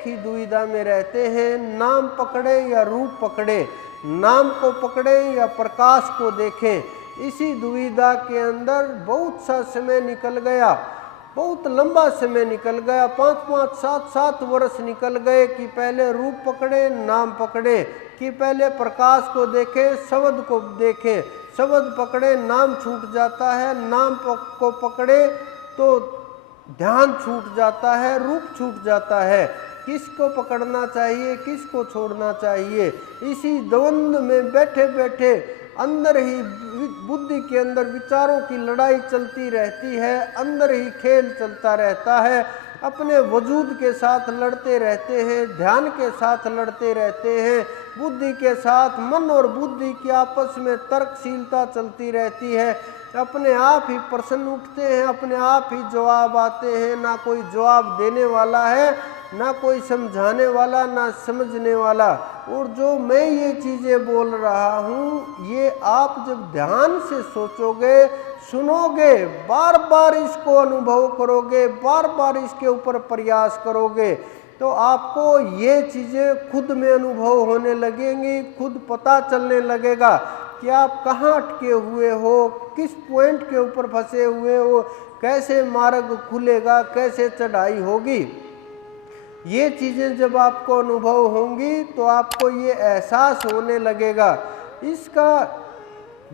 एक ही दुविधा में रहते हैं, नाम पकड़े या रूप पकड़े, नाम को पकड़े या प्रकाश को देखें। इसी दुविधा के अंदर बहुत सा समय निकल गया, बहुत लंबा समय निकल गया, 5-5, 7-7 वर्ष निकल गए कि पहले रूप पकड़े, नाम पकड़े, कि पहले प्रकाश को देखें, शब्द को देखें, शब्द पकड़े नाम छूट जाता है, नाम को पकड़े तो ध्यान छूट जाता है, रूप छूट जाता है। किसको पकड़ना चाहिए, किसको छोड़ना चाहिए, इसी द्वंद्व में बैठे बैठे अंदर ही बुद्धि के अंदर विचारों की लड़ाई चलती रहती है, अंदर ही खेल चलता रहता है, अपने वजूद के साथ लड़ते रहते हैं, ध्यान के साथ लड़ते रहते हैं, बुद्धि के साथ मन और बुद्धि की आपस में तर्कशीलता चलती रहती है, अपने आप ही प्रश्न उठते हैं, अपने आप ही जवाब आते हैं, ना कोई जवाब देने वाला है, ना कोई समझाने वाला, ना समझने वाला। और जो मैं ये चीज़ें बोल रहा हूँ, ये आप जब ध्यान से सोचोगे, सुनोगे, बार बार इसको अनुभव करोगे, बार बार इसके ऊपर प्रयास करोगे, तो आपको ये चीज़ें खुद में अनुभव होने लगेंगी, खुद पता चलने लगेगा कि आप कहाँ अटके हुए हो, किस पॉइंट के ऊपर फंसे हुए हो, कैसे मार्ग खुलेगा, कैसे चढ़ाई होगी। ये चीज़ें जब आपको अनुभव होंगी तो आपको ये एहसास होने लगेगा। इसका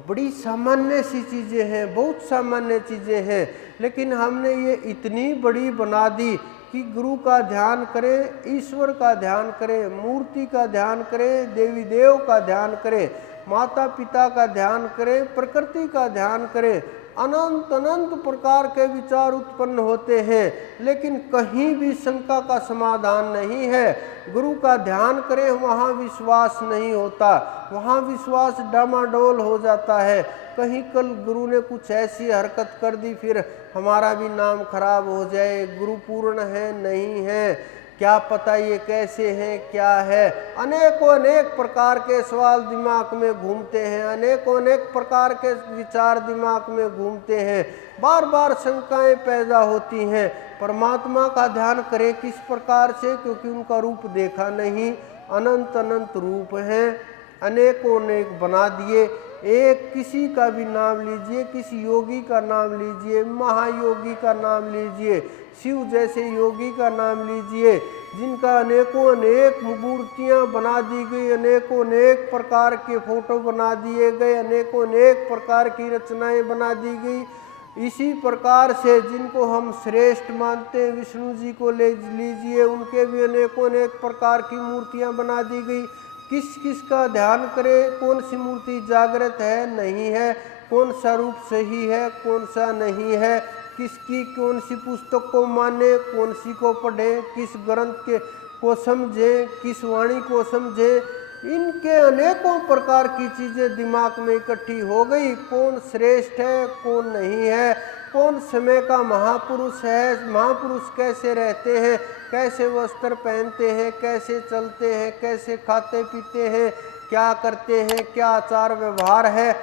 बड़ी सामान्य सी चीज़ें हैं, बहुत सामान्य चीज़ें हैं, लेकिन हमने ये इतनी बड़ी बना दी कि गुरु का ध्यान करें, ईश्वर का ध्यान करें, मूर्ति का ध्यान करें, देवी देव का ध्यान करें, माता पिता का ध्यान करें, प्रकृति का ध्यान करें, अनंत अनंत प्रकार के विचार उत्पन्न होते हैं, लेकिन कहीं भी शंका का समाधान नहीं है। गुरु का ध्यान करें, वहाँ विश्वास नहीं होता, वहाँ विश्वास डामाडोल हो जाता है। कहीं कल गुरु ने कुछ ऐसी हरकत कर दी, फिर हमारा भी नाम खराब हो जाए, गुरु पूर्ण है नहीं है, क्या पता ये कैसे हैं, क्या है। अनेकों अनेक प्रकार के सवाल दिमाग में घूमते हैं, अनेकों अनेक प्रकार के विचार दिमाग में घूमते हैं, बार बार शंकाएं पैदा होती हैं। परमात्मा का ध्यान करें किस प्रकार से, क्योंकि उनका रूप देखा नहीं, अनंत अनंत रूप हैं, अनेकों अनेक बना दिए। एक किसी का भी नाम लीजिए, किसी योगी का नाम लीजिए, महायोगी का नाम लीजिए, शिव जैसे योगी का नाम लीजिए, जिनका अनेकों अनेक मूर्तियाँ बना दी गई, अनेकों अनेक प्रकार के फोटो बना दिए गए, अनेकों अनेक प्रकार की रचनाएं बना दी गई। इसी प्रकार से जिनको हम श्रेष्ठ मानते हैं, विष्णु जी को ले लीजिए, उनके भी अनेकों अनेक प्रकार की मूर्तियाँ बना दी गई। किस किस का ध्यान करें, कौन सी मूर्ति जागृत है नहीं है, कौन सा रूप सही है, कौन सा नहीं है, किसकी कौन सी पुस्तक को माने, कौन सी को पढ़ें, किस ग्रंथ के को समझें, किस वाणी को समझें। इनके अनेकों प्रकार की चीज़ें दिमाग में इकट्ठी हो गई। कौन श्रेष्ठ है, कौन नहीं है, कौन समय का महापुरुष है, महापुरुष कैसे रहते हैं, कैसे वस्त्र पहनते हैं, कैसे चलते हैं, कैसे खाते पीते हैं, क्या करते हैं, क्या आचार व्यवहार है।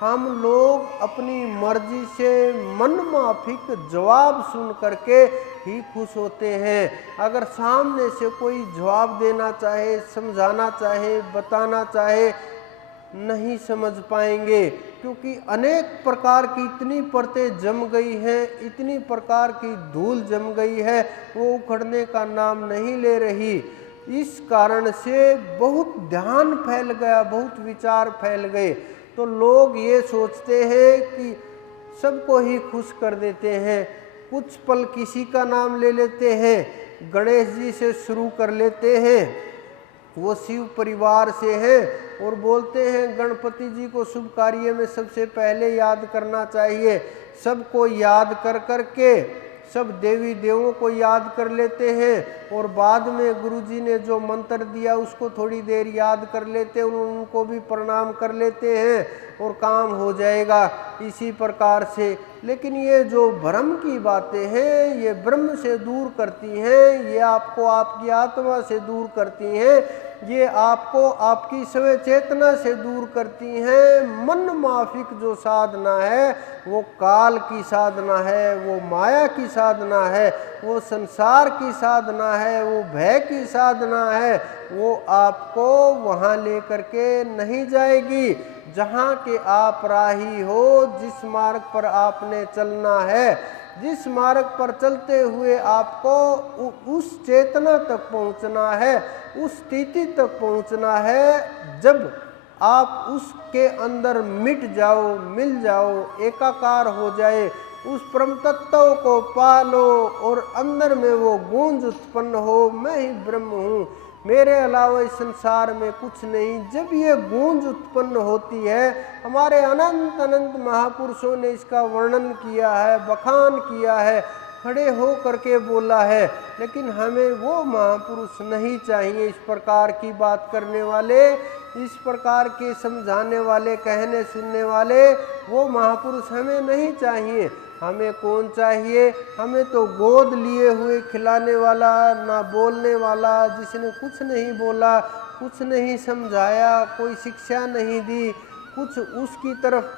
हम लोग अपनी मर्जी से मनमाफिक जवाब सुन करके ही खुश होते हैं। अगर सामने से कोई जवाब देना चाहे, समझाना चाहे, बताना चाहे, नहीं समझ पाएंगे, क्योंकि अनेक प्रकार की इतनी परतें जम गई हैं, इतनी प्रकार की धूल जम गई है, वो उखड़ने का नाम नहीं ले रही। इस कारण से बहुत ध्यान फैल गया, बहुत विचार फैल गए। तो लोग ये सोचते हैं कि सबको ही खुश कर देते हैं, कुछ पल किसी का नाम ले लेते हैं, गणेश जी से शुरू कर लेते हैं, वो शिव परिवार से हैं, और बोलते हैं गणपति जी को शुभ कार्य में सबसे पहले याद करना चाहिए। सबको याद कर करके सब देवी देवों को याद कर लेते हैं, और बाद में गुरु जी ने जो मंत्र दिया उसको थोड़ी देर याद कर लेते हैं, उनको भी प्रणाम कर लेते हैं और काम हो जाएगा। इसी प्रकार से लेकिन ये जो भ्रम की बातें हैं ये ब्रह्म से दूर करती हैं, ये आपको आपकी आत्मा से दूर करती हैं, ये आपको आपकी स्वयं चेतना से दूर करती हैं। मन माफिक जो साधना है वो काल की साधना है, वो माया की साधना है, वो संसार की साधना है, वो भय की साधना है। वो आपको वहाँ लेकर के नहीं जाएगी जहाँ के आप राही हो। जिस मार्ग पर आपने चलना है, जिस मार्ग पर चलते हुए आपको उस चेतना तक पहुँचना है, उस स्थिति तक पहुँचना है जब आप उसके अंदर मिट जाओ, मिल जाओ, एकाकार हो जाए, उस परम तत्व को पालो और अंदर में वो गूंज उत्पन्न हो, मैं ही ब्रह्म हूँ, मेरे अलावा इस संसार में कुछ नहीं। जब ये गूंज उत्पन्न होती है, हमारे अनंत अनंत महापुरुषों ने इसका वर्णन किया है, बखान किया है, खड़े हो करके बोला है, लेकिन हमें वो महापुरुष नहीं चाहिए। इस प्रकार की बात करने वाले, इस प्रकार के समझाने वाले, कहने सुनने वाले वो महापुरुष हमें नहीं चाहिए। हमें कौन चाहिए? हमें तो गोद लिए हुए खिलाने वाला, ना बोलने वाला, जिसने कुछ नहीं बोला, कुछ नहीं समझाया, कोई शिक्षा नहीं दी, कुछ उसकी तरफ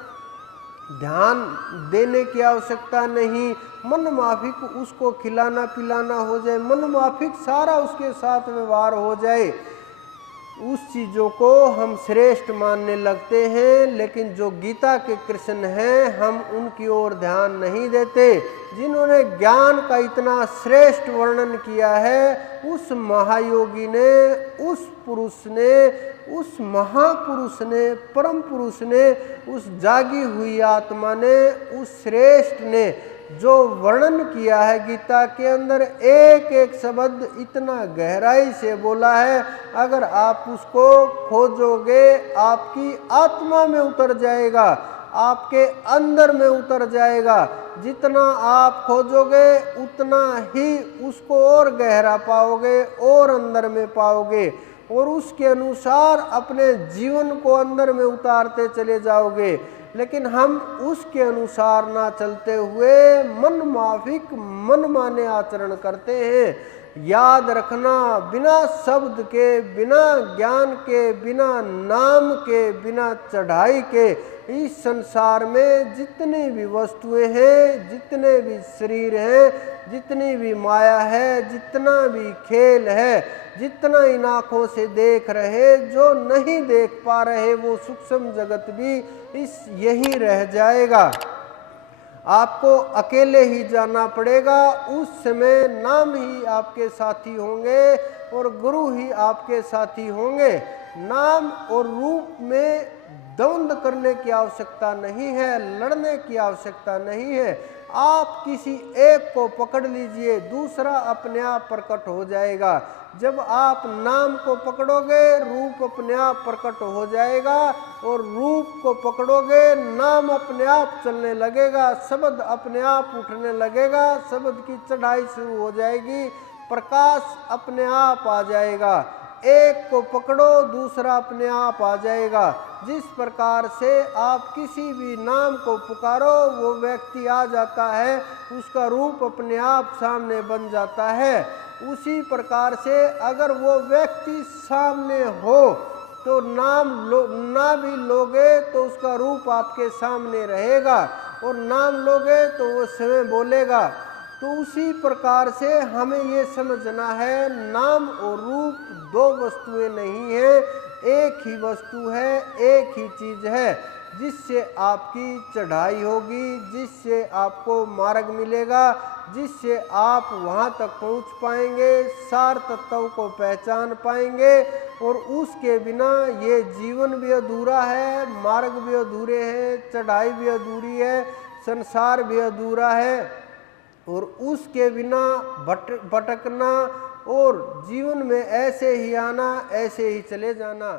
ध्यान देने की आवश्यकता नहीं। मन माफिक उसको खिलाना पिलाना हो जाए, मन माफिक सारा उसके साथ व्यवहार हो जाए, उस चीज़ों को हम श्रेष्ठ मानने लगते हैं। लेकिन जो गीता के कृष्ण हैं, हम उनकी ओर ध्यान नहीं देते। जिन्होंने ज्ञान का इतना श्रेष्ठ वर्णन किया है, उस महायोगी ने, उस पुरुष ने, उस महापुरुष ने, परम पुरुष ने, उस जागी हुई आत्मा ने, उस श्रेष्ठ ने जो वर्णन किया है गीता के अंदर, एक एक शब्द इतना गहराई से बोला है, अगर आप उसको खोजोगे आपकी आत्मा में उतर जाएगा, आपके अंदर में उतर जाएगा। जितना आप खोजोगे उतना ही उसको और गहरा पाओगे और अंदर में पाओगे, और उसके अनुसार अपने जीवन को अंदर में उतारते चले जाओगे। लेकिन हम उसके अनुसार ना चलते हुए मन माफिक, मन माने आचरण करते हैं। याद रखना, बिना शब्द के, बिना ज्ञान के, बिना नाम के, बिना चढ़ाई के इस संसार में जितनी भी वस्तुएं हैं, जितने भी शरीर हैं, जितनी भी माया है, जितना भी खेल है, जितना इन आँखों से देख रहे, जो नहीं देख पा रहे वो सूक्ष्म जगत भी इस यही रह जाएगा। आपको अकेले ही जाना पड़ेगा। उस समय नाम ही आपके साथी होंगे और गुरु ही आपके साथी होंगे। नाम और रूप में द्वंद्व करने की आवश्यकता नहीं है, लड़ने की आवश्यकता नहीं है। आप किसी एक को पकड़ लीजिए, दूसरा अपने आप प्रकट हो जाएगा। जब आप नाम को पकड़ोगे, रूप अपने आप प्रकट हो जाएगा, और रूप को पकड़ोगे, नाम अपने आप चलने लगेगा, शब्द अपने आप उठने लगेगा, शब्द की चढ़ाई शुरू हो जाएगी, प्रकाश अपने आप आ जाएगा। एक को पकड़ो, दूसरा अपने आप आ जाएगा। जिस प्रकार से आप किसी भी नाम को पुकारो, वो व्यक्ति आ जाता है, उसका रूप अपने आप सामने बन जाता है। उसी प्रकार से अगर वो व्यक्ति सामने हो तो नाम ना भी लोगे तो उसका रूप आपके सामने रहेगा, और नाम लोगे तो वो स्वयं बोलेगा। तो उसी प्रकार से हमें ये समझना है, नाम और रूप दो वस्तुएं नहीं है, एक ही वस्तु है, एक ही चीज है, जिससे आपकी चढ़ाई होगी, जिससे आपको मार्ग मिलेगा, जिससे आप वहाँ तक पहुँच पाएंगे, सार तत्व को पहचान पाएंगे। और उसके बिना ये जीवन भी अधूरा है, मार्ग भी अधूरे हैं, चढ़ाई भी अधूरी है, संसार भी अधूरा है। और उसके बिना भटकना और जीवन में ऐसे ही आना, ऐसे ही चले जाना।